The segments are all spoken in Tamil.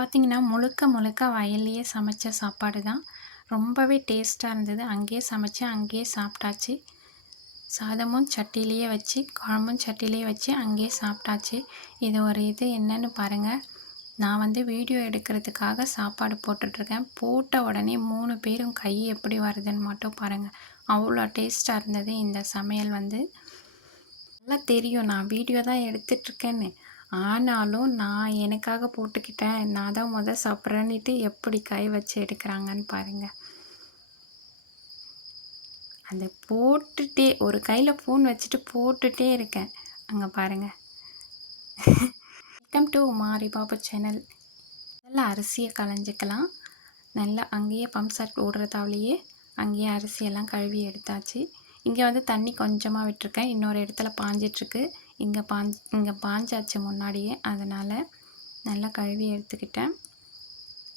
பார்த்திங்கன்னா, முழுக்க முழுக்க வயல்லேயே சமைச்ச சாப்பாடு தான். ரொம்பவே டேஸ்ட்டாக இருந்தது. அங்கேயே சமைச்சு, அங்கேயே சாப்பிட்டாச்சு. சாதமும் சட்டியிலேயே வச்சு, குழம்பும் சட்டியிலேயே வச்சு, அங்கேயே சாப்பிட்டாச்சு. இது ஒரு இது என்னன்னு பாருங்கள். நான் வந்து வீடியோ எடுக்கிறதுக்காக சாப்பாடு போட்டுட்ருக்கேன். போட்ட உடனே 3 பேரும் கை எப்படி வருதுன்னு மட்டும் பாருங்கள். அவ்வளோ டேஸ்ட்டாக இருந்தது இந்த சமையல் வந்து. நல்லா தெரியும் நான் வீடியோ தான் எடுத்துட்ருக்கேன்னு. ஆனாலும் நான் எனக்காக போட்டுக்கிட்டேன். நான் தான் சாப்பிட்றேன்னுட்டு எப்படி கை வச்சு எடுக்கிறாங்கன்னு பாருங்கள். அந்த போட்டுட்டே ஒரு கையில் ஃபோன் வச்சுட்டு போட்டுட்டே இருக்கேன். அங்கே பாருங்கள். வெல்கம் டு மாரி பாபு சேனல். நல்லா அரிசியை களைஞ்சிக்கலாம். நல்லா அங்கேயே பம்ப் செட் ஓடுறதாவிலேயே அங்கேயே அரிசியெல்லாம் கழுவி எடுத்தாச்சு. இங்கே வந்து தண்ணி கொஞ்சமாக விட்டுருக்கேன். இன்னொரு இடத்துல பாஞ்சிட்ருக்கு. இங்கே பாஞ்சாச்சு முன்னாடியே. அதனால் நல்லா கழுவி எடுத்துக்கிட்டேன்.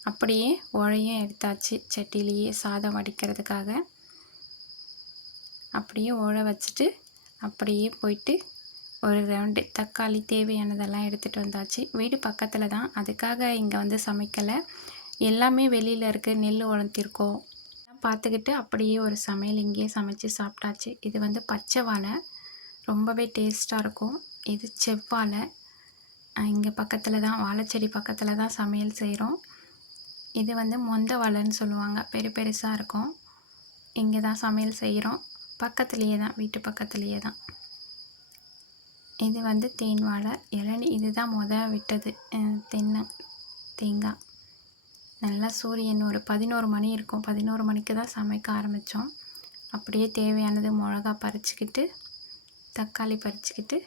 அப்படியே உழையும் எடுத்தாச்சு சட்டிலேயே சாதம் வடிக்கிறதுக்காக. அப்படியே உழ வச்சுட்டு அப்படியே போயிட்டு ஒரு ரவுண்டு தக்காளி தேவையானதெல்லாம் எடுத்துகிட்டு வந்தாச்சு. வீடு பக்கத்தில் தான், அதுக்காக இங்கே வந்து சமைக்கலை. எல்லாமே வெளியில் இருக்குது. நெல் உலர்த்திருக்கோம் பார்த்துக்கிட்டு அப்படியே ஒரு சமையல் இங்கேயே சமைச்சு சாப்பிட்டாச்சு. இது வந்து பச்சை வாழை, ரொம்பவே டேஸ்ட்டாக இருக்கும். இது செவ்வாழை. இங்கே பக்கத்தில் தான், வாழைச்செடி பக்கத்தில் தான் சமையல் செய்கிறோம். இது வந்து மொந்த வாழைன்னு சொல்லுவாங்க, பெருசாக இருக்கும். இங்கே தான் சமையல் செய்கிறோம். பக்கத்துலேயே தான், வீட்டு பக்கத்துலேயே தான். இது வந்து தேன் வாழை இளநி. இது தான் விட்டது தேங்காய். நல்லா சூரியன் ஒரு 11 மணி இருக்கும். 11 மணிக்கு தான் சமைக்க ஆரம்பித்தோம். அப்படியே தேவையானது மிளகா பறிச்சுக்கிட்டு, தக்காளி பறிச்சுக்கிட்டு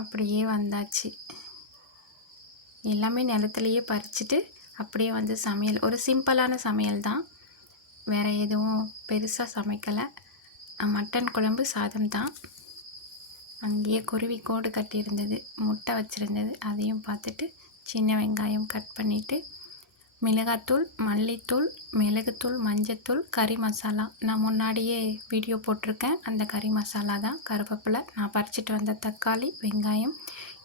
அப்படியே வந்தாச்சு. எல்லாமே நிலத்துலையே பறிச்சுட்டு அப்படியே வந்து சமையல் ஒரு சிம்பிளான சமையல் தான். வேறு எதுவும் பெருசாக சமைக்கலை. மட்டன் குழம்பு, சாதம் தான். அங்கேயே குருவி கோடு கட்டியிருந்தது, முட்டை வச்சுருந்தது, அதையும் பார்த்துட்டு சின்ன வெங்காயம் கட் பண்ணிவிட்டு மிளகாத்தூள், மல்லித்தூள், மிளகுத்தூள், மஞ்சத்தூள், கறி மசாலா. நான் முன்னாடியே வீடியோ போட்டிருக்கேன். அந்த கறி மசாலா தான். கருவேப்பிலை, நான் பறிச்சிட்டு வந்த தக்காளி, வெங்காயம்,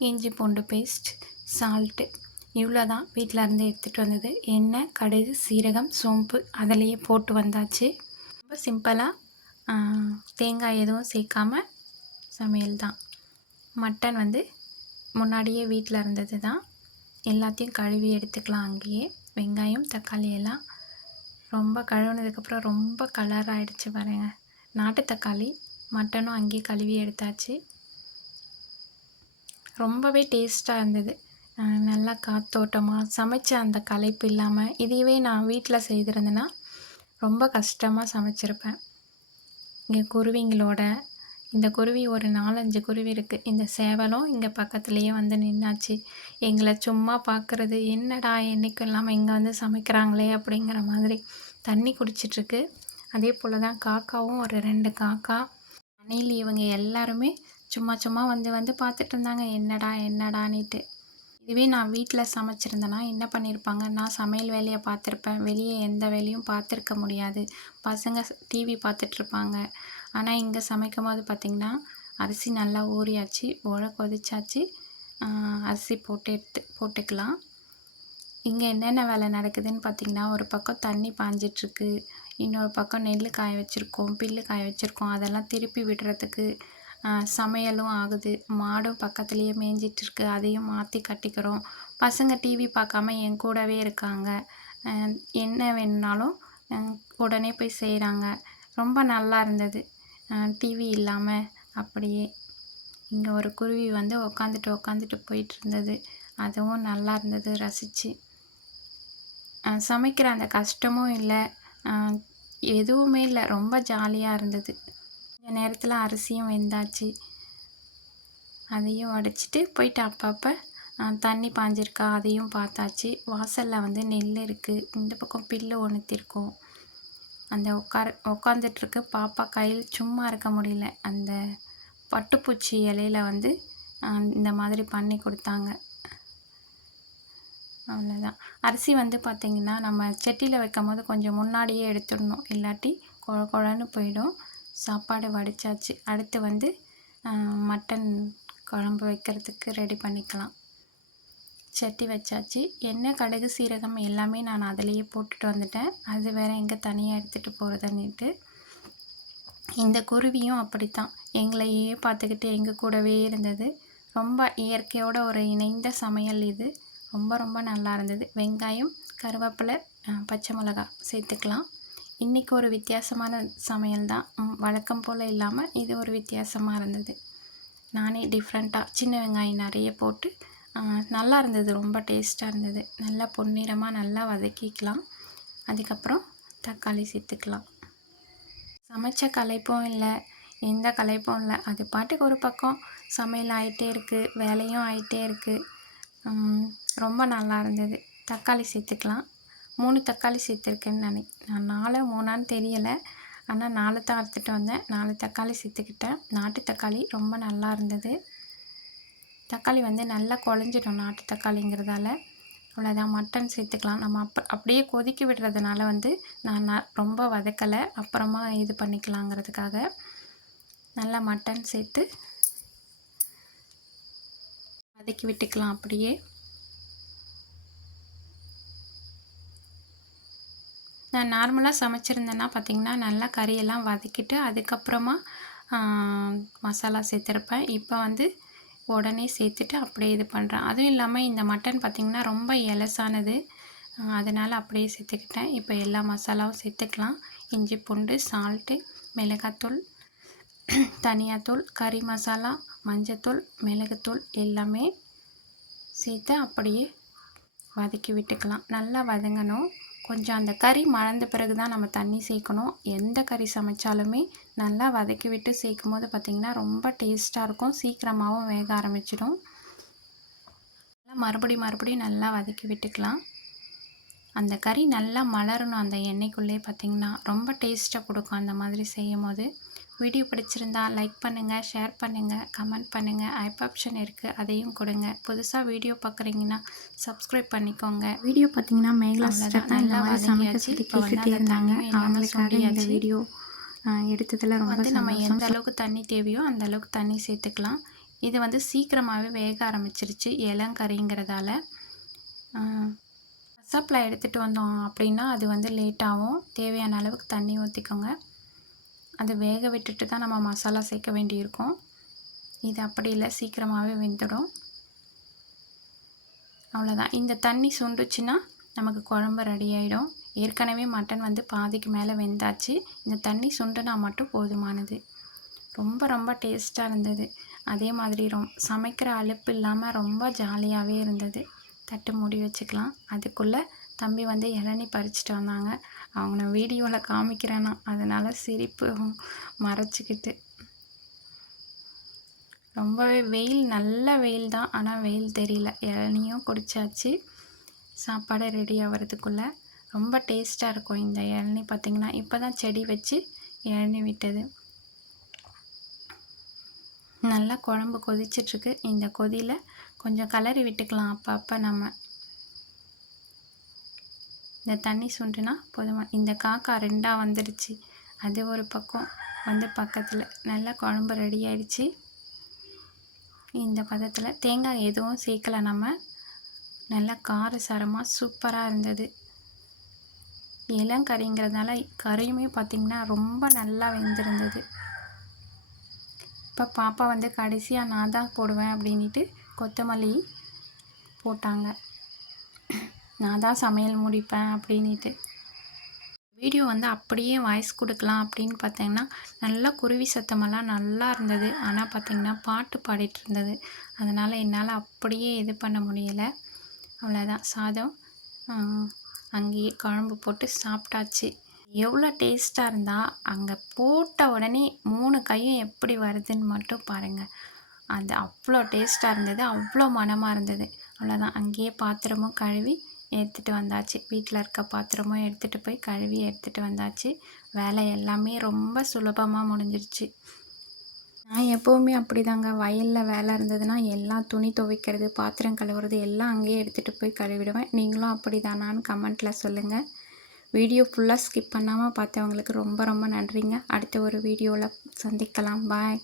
இஞ்சி பூண்டு பேஸ்ட், சால்ட்டு, இவ்வளோ தான் வீட்டில் இருந்து எடுத்துகிட்டு வந்தது. எண்ணெய், கடுகு, சீரகம், சோம்பு அதிலையே போட்டு வந்தாச்சு. ரொம்ப சிம்பிளாக தேங்காய் எதுவும் சேர்க்காம சமையல் தான். மட்டன் வந்து முன்னாடியே வீட்டில் இருந்தது தான். எல்லாத்தையும் கழுவி எடுத்துக்கலாம் அங்கேயே. வெங்காயம், தக்காளி எல்லாம் ரொம்ப கழுவுனதுக்கப்புறம் ரொம்ப கலர் ஆகிடுச்சு பாருங்கள். நாட்டு தக்காளி. மட்டனும் அங்கேயே கழுவி எடுத்தாச்சு. ரொம்பவே டேஸ்ட்டாக இருந்தது. நல்லா காத்தோட்டமாக சமைச்ச அந்த களைப்பு இல்லாமல். இதுவே நான் வீட்டில் செய்திருந்தேன்னா ரொம்ப கஷ்டமாக சமைச்சிருப்பேன். இங்கே குருவிங்களோட இந்த குருவி ஒரு 4-5 குருவி இருக்குது. இந்த சேவலும் இங்கே பக்கத்துலேயே வந்து நின்னாச்சு. எங்களை சும்மா பார்க்குறது, என்னடா என்றைக்கும் இல்லாமல் இங்கே வந்து சமைக்கிறாங்களே அப்படிங்கிற மாதிரி தண்ணி குடிச்சிட்ருக்கு. அதே போல் தான் காக்காவும் ஒரு 2 காக்கா, அணில், இவங்க எல்லாருமே சும்மா சும்மா வந்து வந்து பார்த்துட்டு இருந்தாங்க, என்னடான்னுட்டு. இதுவே நான் வீட்டில் சமைச்சிருந்தேன்னா என்ன பண்ணியிருப்பாங்க, நான் சமையல் வேலையை பார்த்துருப்பேன். வெளியே எந்த வேலையும் பார்த்துருக்க முடியாது. பசங்க டிவி பார்த்துட்ருப்பாங்க. ஆனால் இங்கே சமைக்கும் போது பார்த்திங்கன்னா, அரிசி நல்லா ஊறியாச்சு, கொதிச்சாச்சு. அரிசி போட்டுக்கலாம். இங்கே என்னென்ன வேலை நடக்குதுன்னு பார்த்திங்கன்னா, ஒரு பக்கம் தண்ணி பாஞ்சிட்ருக்கு, இன்னொரு பக்கம் நெல் காய வச்சுருக்கோம், பில்லு காய வச்சுருக்கோம். அதெல்லாம் திருப்பி விடுறதுக்கு சமையலும் ஆகுது. மாடும் பக்கத்துலேயே மேய்ஞ்சிட்ருக்கு, அதையும் மாற்றி கட்டிக்கிறோம். பசங்க டிவி பார்க்காம என் கூடவே இருக்காங்க. என்ன வேணுனாலும் உடனே போய் செய்கிறாங்க. ரொம்ப நல்லா இருந்தது. டிவி இல்லாமல் அப்படியே. இங்கே ஒரு குருவி வந்து உக்காந்துட்டு போயிட்டுருந்தது. அதுவும் நல்லா இருந்தது ரசித்து. சமைக்கிற அந்த கஷ்டமும் இல்லை, எதுவுமே இல்லை. ரொம்ப ஜாலியாக இருந்தது. இந்த நேரத்தில் அரிசியும் வெந்தாச்சு. அதையும் வடிச்சிட்டு போயிட்டு அப்பப்போ தண்ணி பாஞ்சிருக்கா அதையும் பார்த்தாச்சு. வாசலில் வந்து நெல் இருக்குது. இந்த பக்கம் பில்லு ஒன்றுத்திருக்கோம். அந்த உட்காந்துட்ருக்கு பாப்பா கையில் சும்மா இருக்க முடியல. அந்த பட்டுப்பூச்சி இலையில் வந்து இந்த மாதிரி பண்ணி கொடுத்தாங்க. அவ்வளோதான். அரிசி வந்து பார்த்திங்கன்னா, நம்ம சட்டியில் வைக்கும் போது கொஞ்சம் முன்னாடியே எடுத்துடணும், இல்லாட்டி குழன்னு போயிடும். சாப்பாடு வடித்தாச்சு. அடுத்து வந்து மட்டன் குழம்பு வைக்கிறதுக்கு ரெடி பண்ணிக்கலாம். சட்டி வச்சாச்சு. எண்ணெய், கடுகு, சீரகம் எல்லாமே நான் அதிலேயே போட்டுட்டு வந்துட்டேன். அது வேறு எங்கே தனியாக எடுத்துகிட்டு போகிறதுன்னுட்டு. இந்த குருவியும் அப்படித்தான் எங்களையே பார்த்துக்கிட்டு எங்கள் கூடவே இருந்தது. ரொம்ப இயற்கையோட ஒரு இணைந்த சமையல் இது. ரொம்ப ரொம்ப நல்லா இருந்தது. வெங்காயம், கருவேப்பிலை, பச்சை மிளகா சேர்த்துக்கலாம். இன்றைக்கி ஒரு வித்தியாசமான சமையல் தான். வழக்கம் போல் இல்லாமல் இது ஒரு வித்தியாசமாக இருந்தது. நானே டிஃப்ரெண்ட்டாக சின்ன வெங்காயம் நிறைய போட்டு நல்லா இருந்தது. ரொம்ப டேஸ்ட்டாக இருந்தது. நல்லா பொன்னிறமாக நல்லா வதக்கிக்கலாம். அதுக்கப்புறம் தக்காளி சேர்த்துக்கலாம். சமைச்ச களைப்பும் இல்லை, எந்த களைப்பும் இல்லை. அது பாட்டுக்கு ஒரு பக்கம் சமையல் ஆகிட்டே இருக்குது, வேலையும் ஆகிட்டே இருக்குது. ரொம்ப நல்லா இருந்தது. தக்காளி சேர்த்துக்கலாம். 3 தக்காளி சேர்த்துருக்கேன்னு நான் 4 3ஆன்னு தெரியலை. ஆனால் 4 தான் அறுத்துட்டு வந்தேன். 4 தக்காளி சேர்த்துக்கிட்டேன். நாட்டு தக்காளி ரொம்ப நல்லா இருந்தது. தக்காளி வந்து நல்லா குழஞ்சிடும் நாட்டு தக்காளிங்கிறதால. அவ்வளோதான். மட்டன் சேர்த்துக்கலாம். நம்ம அப்படியே கொதிக்க விடுறதுனால வந்து நான் ரொம்ப வதக்கலை. அப்புறமா இது பண்ணிக்கலாங்கிறதுக்காக நல்லா மட்டன் சேர்த்து வதக்கி விட்டுக்கலாம். அப்படியே நான் நார்மலாக சமைச்சிருந்தேன்னா பார்த்திங்கன்னா நல்லா கறியெல்லாம் வதக்கிட்டு அதுக்கப்புறமா மசாலா சேர்த்துருப்பேன். இப்போ வந்து உடனே சேர்த்துட்டு அப்படியே இது பண்ணுறேன். அதுவும் இல்லாமல் இந்த மட்டன் பார்த்திங்கன்னா ரொம்ப எலசானது, அதனால் அப்படியே சேர்த்துக்கிட்டேன். இப்போ எல்லா மசாலாவும் சேர்த்துக்கலாம். இஞ்சி பூண்டு, சால்ட்டு, மிளகாத்தூள், தனியாத்தூள், கறி மசாலா, மஞ்சத்தூள், மிளகுத்தூள் எல்லாமே சேர்த்து அப்படியே வதக்கி விட்டுக்கலாம். நல்லா வதங்கணும். கொஞ்சம் அந்த கறி மறந்த பிறகு தான் நம்ம தண்ணி சேர்க்கணும். எந்த கறி சமைச்சாலுமே நல்லா வதக்கி விட்டு சேர்க்கும் போது பார்த்திங்கன்னா ரொம்ப டேஸ்ட்டாக இருக்கும். சீக்கிரமாகவும் வேக ஆரம்பிச்சிடும். மறுபடியும் நல்லா வதக்கி விட்டுக்கலாம். அந்த கறி நல்லா மலரணும் அந்த எண்ணெய்க்குள்ளே. பார்த்திங்கன்னா ரொம்ப டேஸ்ட்டாக கொடுக்கும் அந்த மாதிரி செய்யும் போது. வீடியோ பிடிச்சிருந்தா லைக் பண்ணுங்கள், ஷேர் பண்ணுங்கள், கமெண்ட் பண்ணுங்கள். ஐப் ஆப்ஷன் இருக்குது, அதையும் கொடுங்க. புதுசாக வீடியோ பார்க்குறீங்கன்னா சப்ஸ்கிரைப் பண்ணிக்கோங்க. வீடியோ பார்த்தீங்கன்னா மேகலா சிஸ்டர் தான் இந்த மாதிரி சமைக்க சொல்லி கேட்டுகிட்டே இருந்தாங்க. அவங்களுக்காக இந்த வீடியோ எடுத்ததில் ரொம்ப வந்து நம்ம எந்த அளவுக்கு தண்ணி தேவையோ அந்த அளவுக்கு தண்ணி சேர்த்துக்கலாம். இது வந்து சீக்கிரமாகவே வேக ஆரம்பிச்சிருச்சு இளங்கறிங்கிறதால. கசாப்பில் எடுத்துகிட்டு வந்தோம் அப்படின்னா அது வந்து லேட்டாகும். தேவையான அளவுக்கு தண்ணி ஊற்றிக்கோங்க. அது வேக விட்டுட்டு தான் நம்ம மசாலா சேர்க்க வேண்டியிருக்கும். இது அப்படி இல்லை, சீக்கிரமாகவே வெந்துடும். அவ்வளோதான். இந்த தண்ணி சுண்டுச்சுன்னா நமக்கு குழம்பு ரெடி ஆகிடும். ஏற்கனவே மட்டன் வந்து பாதிக்கு மேலே வெந்தாச்சு. இந்த தண்ணி சுண்டுனா மட்டும் போதுமானது. ரொம்ப ரொம்ப டேஸ்ட்டாக இருந்தது. அதே மாதிரி சமைக்கிற அலுப்பு இல்லாமல் ரொம்ப ஜாலியாகவே இருந்தது. தட்டு மூடி வச்சுக்கலாம். அதுக்குள்ளே தம்பி வந்து இளநீ பறிச்சுட்டு வந்தாங்க. அவங்க நான் வீடியோவில் காமிக்கிறேன்னா அதனால் சிரிப்பு மறைச்சிக்கிட்டு. ரொம்பவே வெயில், நல்ல வெயில் தான். ஆனால் வெயில் தெரியல. இளநியும் குடித்தாச்சு. சாப்பாடு ரெடி ஆகிறதுக்குள்ளே ரொம்ப டேஸ்ட்டாக இருக்கும் இந்த இளநீ. பார்த்திங்கன்னா இப்போ தான் செடி வச்சு இளநீ விட்டது. நல்லா குழம்பு கொதிச்சிட்ருக்கு. இந்த கொதியில் கொஞ்சம் கலரி விட்டுக்கலாம் அப்பப்போ நம்ம. இந்த தண்ணி சுண்டுனா போதுமா. இந்த காக்கா 2ஆக வந்துடுச்சு. அது ஒரு பக்கம் வந்து பக்கத்தில் நல்லா குழம்பு ரெடி ஆயிடுச்சு. இந்த பதத்தில் தேங்காய் எதுவும் சேர்க்கலை நம்ம. நல்லா காரசாரமாக சூப்பராக இருந்தது. இளங்கறிங்கிறதுனால கறியுமே பார்த்திங்கன்னா ரொம்ப நல்லா வெந்திருந்தது. இப்போ பாப்பா வந்து கடைசியாக நான் தான் போடுவேன் அப்படின்ட்டு கொத்தமல்லி போட்டாங்க. நான் தான் சமையல் முடிப்பேன் அப்படின்ட்டு. வீடியோ வந்து அப்படியே வாய்ஸ் கொடுக்கலாம் அப்படின்னு பார்த்தீங்கன்னா நல்லா குருவி சத்தமெல்லாம் நல்லா இருந்தது. ஆனால் பார்த்திங்கன்னா பாட்டு பாடிட்டு இருந்தது. அதனால் என்னால் அப்படியே இது பண்ண முடியலை. அவ்வளோதான். சாதம் அங்கேயே குழம்பு போட்டு சாப்பிட்டாச்சு. எவ்வளோ டேஸ்ட்டாக இருந்தால் அங்கே போட்ட உடனே 3 கையும் எப்படி வருதுன்னு மட்டும் பாருங்கள். அது அவ்வளோ டேஸ்ட்டாக இருந்தது. அவ்வளோ மணமாக இருந்தது. அவ்வளோதான். அங்கேயே பாத்திரமும் கழுவி எடுத்துகிட்டு வந்தாச்சு. வீட்டில் இருக்க பாத்திரமும் எடுத்துகிட்டு போய் கழுவி எடுத்துகிட்டு வந்தாச்சு. வேலை எல்லாமே ரொம்ப சுலபமாக முடிஞ்சிருச்சு. நான் எப்போவுமே அப்படி தாங்க. வயலில் வேலை இருந்ததுன்னா எல்லாம் துணி துவைக்கிறது, பாத்திரம் கழுவுறது எல்லாம் அங்கேயே எடுத்துகிட்டு போய் கழுவிடுவேன். நீங்களும் அப்படி தானான்னு கமெண்ட்டில் சொல்லுங்கள். வீடியோ ஃபுல்லாக ஸ்கிப் பண்ணாமல் பார்த்தவங்களுக்கு ரொம்ப ரொம்ப நன்றிங்க. அடுத்த ஒரு வீடியோவில் சந்திக்கலாம். பாய்.